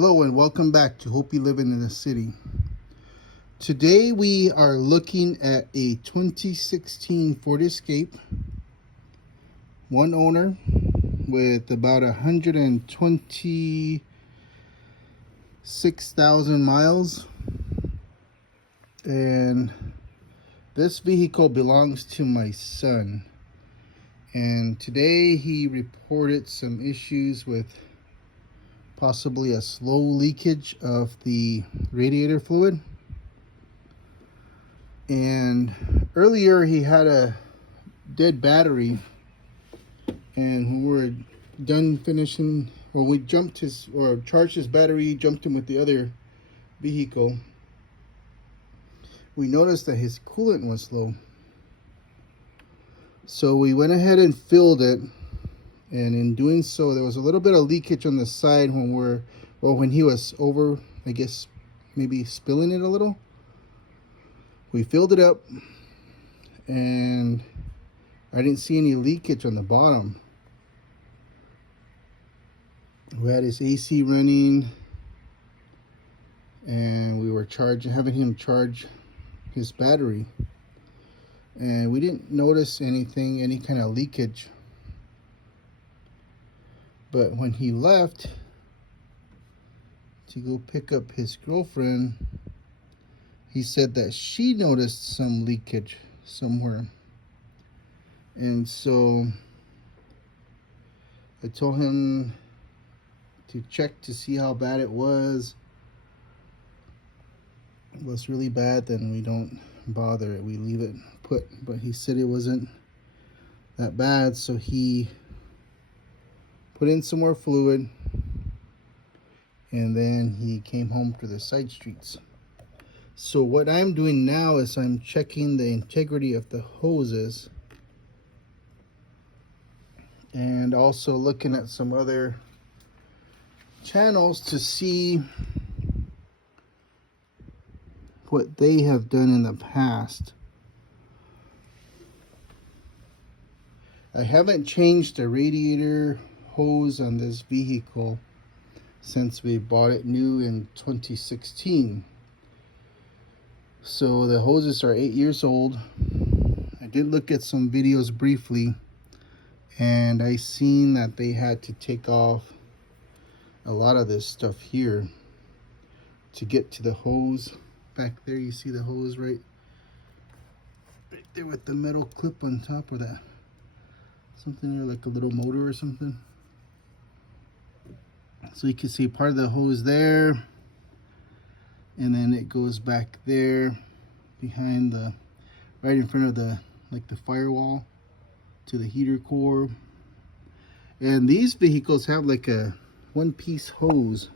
Hello and welcome back to Hopi Living in the City. Today we are looking at a 2016 Ford Escape, one owner with about 126,000 miles, and this vehicle belongs to my son. And today he reported some issues with possibly a slow leakage of the radiator fluid. And earlier he had a dead battery, and when we were done finishing, or we jumped his, or charged his battery, jumped him with the other vehicle, we noticed that his coolant was low. So we went ahead and filled it, and in doing so there was a little bit of leakage on the side when he was over, I guess maybe spilling it a little. We filled it up and I didn't see any leakage on the bottom. We had his AC running and we were having him charge his battery, and we didn't notice any kind of leakage. But when he left to go pick up his girlfriend, he said that she noticed some leakage somewhere. And so I told him to check to see how bad it was. If it was really bad, then we don't bother it, we leave it put. But he said it wasn't that bad, so he put in some more fluid, and then he came home to the side streets. So what I'm doing now is I'm checking the integrity of the hoses, and also looking at some other channels to see what they have done in the past. I haven't changed the radiator hose on this vehicle since we bought it new in 2016. So the hoses are 8 years old. I did look at some videos briefly, and I seen that they had to take off a lot of this stuff here to get to the hose. Back there you see the hose right there with the metal clip on top of that. Something there like a little motor or something. So you can see part of the hose there, and then it goes back there behind right in front of the firewall to the heater core. And these vehicles have like a one-piece hose,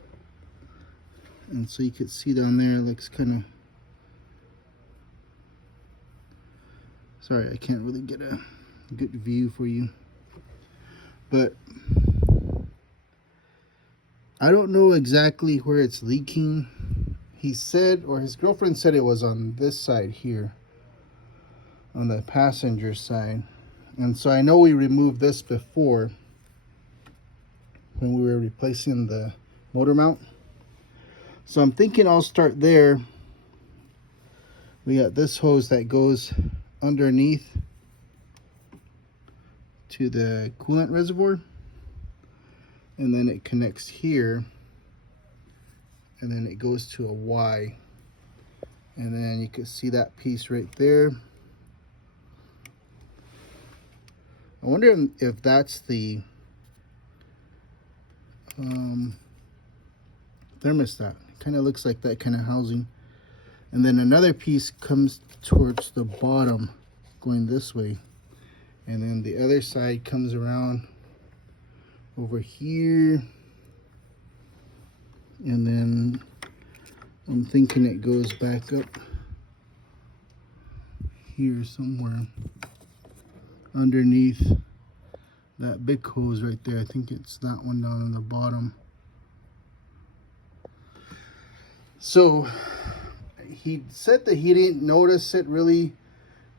and so you can see down there, it looks kind of, sorry I can't really get a good view for you, but I don't know exactly where it's leaking. He said, or his girlfriend said, it was on this side here, on the passenger side. And so I know we removed this before when we were replacing the motor mount. So I'm thinking I'll start there. We got this hose that goes underneath to the coolant reservoir, and then it connects here, and then it goes to a Y, and then you can see that piece right there. I wonder if that's the thermostat. It kind of looks like that kind of housing. And then another piece comes towards the bottom going this way, and then the other side comes around over here, and then I'm thinking it goes back up here somewhere underneath that big hose right there. I think it's that one down on the bottom. So he said that he didn't notice it really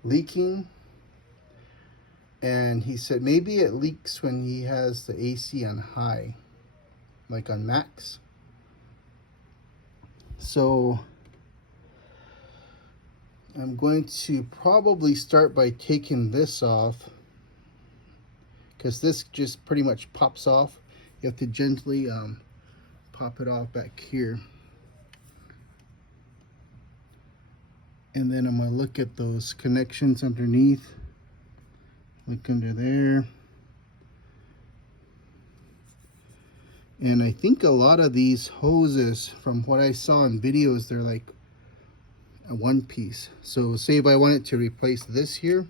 leaking, and he said maybe it leaks when he has the AC on high, like on max. So I'm going to probably start by taking this off, because this just pretty much pops off. You have to gently pop it off back here. And then I'm going to look at those connections underneath. Look under there. And I think a lot of these hoses, from what I saw in videos, they're like a one piece. So say if I wanted to replace this here,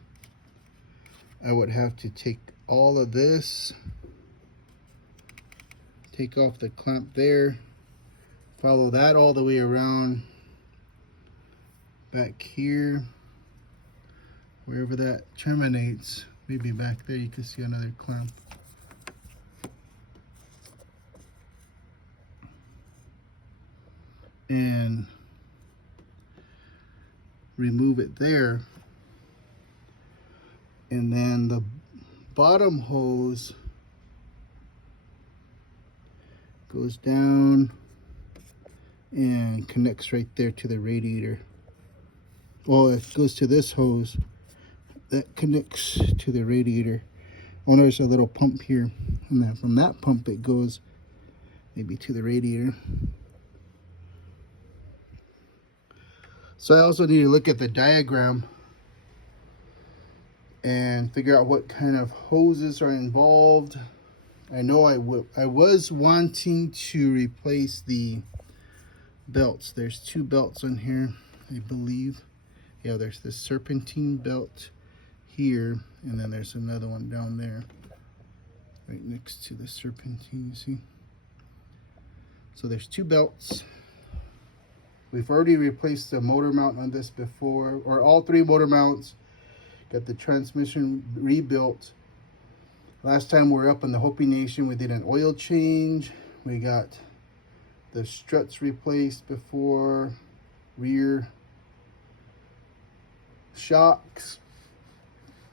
I would have to take all of this, take off the clamp there, follow that all the way around back here, wherever that terminates. Maybe back there you can see another clamp. And remove it there. And then the bottom hose goes down and connects right there to the radiator. Well, it goes to this hose that connects to the radiator. Oh, there's a little pump here, and then from that pump it goes maybe to the radiator. So I also need to look at the diagram and figure out what kind of hoses are involved. I know I was wanting to replace the belts. There's two belts on here, I believe. Yeah, there's this serpentine belt here, and then there's another one down there, right next to the serpentine, you see? So there's two belts. We've already replaced the motor mount on this before, or all three motor mounts. Got the transmission rebuilt. Last time we were up in the Hopi Nation, we did an oil change. We got the struts replaced before, rear shocks.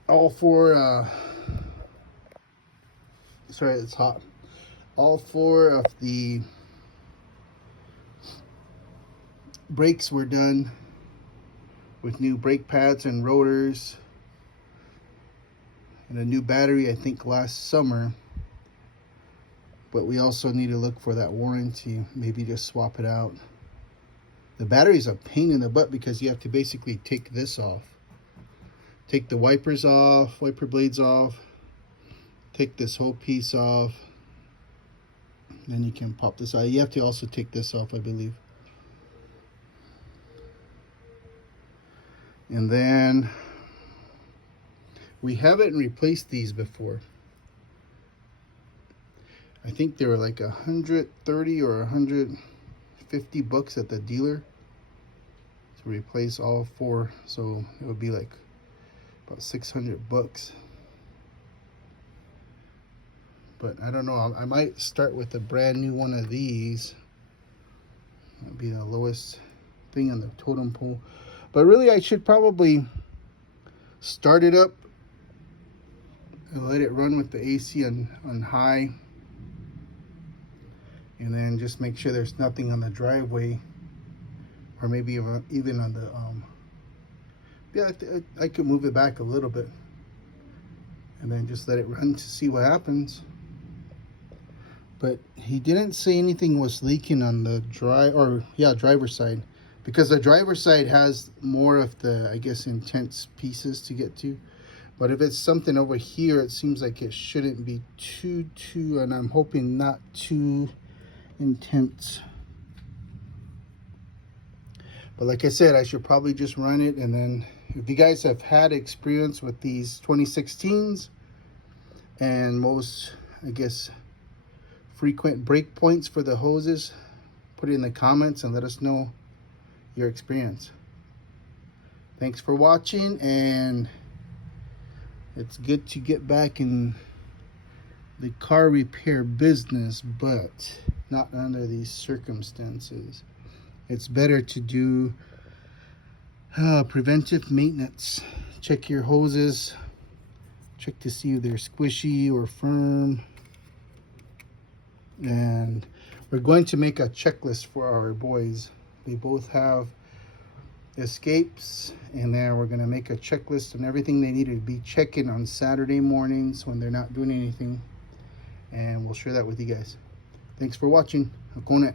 All four, sorry, it's hot. All four of the brakes were done with new brake pads and rotors. And a new battery, I think last summer. But we also need to look for that warranty. Maybe just swap it out. The battery's a pain in the butt because you have to basically take this off. Take the wipers off, wiper blades off. Take this whole piece off. Then you can pop this out. You have to also take this off, I believe. And then we haven't replaced these before. I think they were like $130 or $150 at the dealer to replace all four. So it would be like about $600. But I don't know. I might start with a brand new one of these. That'd be the lowest thing on the totem pole. But really, I should probably start it up and let it run with the AC on high, and then just make sure there's nothing on the driveway, or maybe even on the yeah, I could move it back a little bit and then just let it run to see what happens. But he didn't say anything was leaking on the driver's side, because the driver's side has more of the, I guess, intense pieces to get to. But if it's something over here, it seems like it shouldn't be too, and I'm hoping not too intense. But like I said, I should probably just run it. And then if you guys have had experience with these 2016s and most, I guess, frequent break points for the hoses, put it in the comments and let us know your experience. Thanks for watching, and it's good to get back in the car repair business, but not under these circumstances. It's better to do preventive maintenance. Check your hoses. Check to see if they're squishy or firm. And we're going to make a checklist for our boys. They both have escapes, and then we're going to make a checklist on everything they need to be checking on Saturday mornings when they're not doing anything, and we'll share that with you guys. Thanks for watching. Coolant.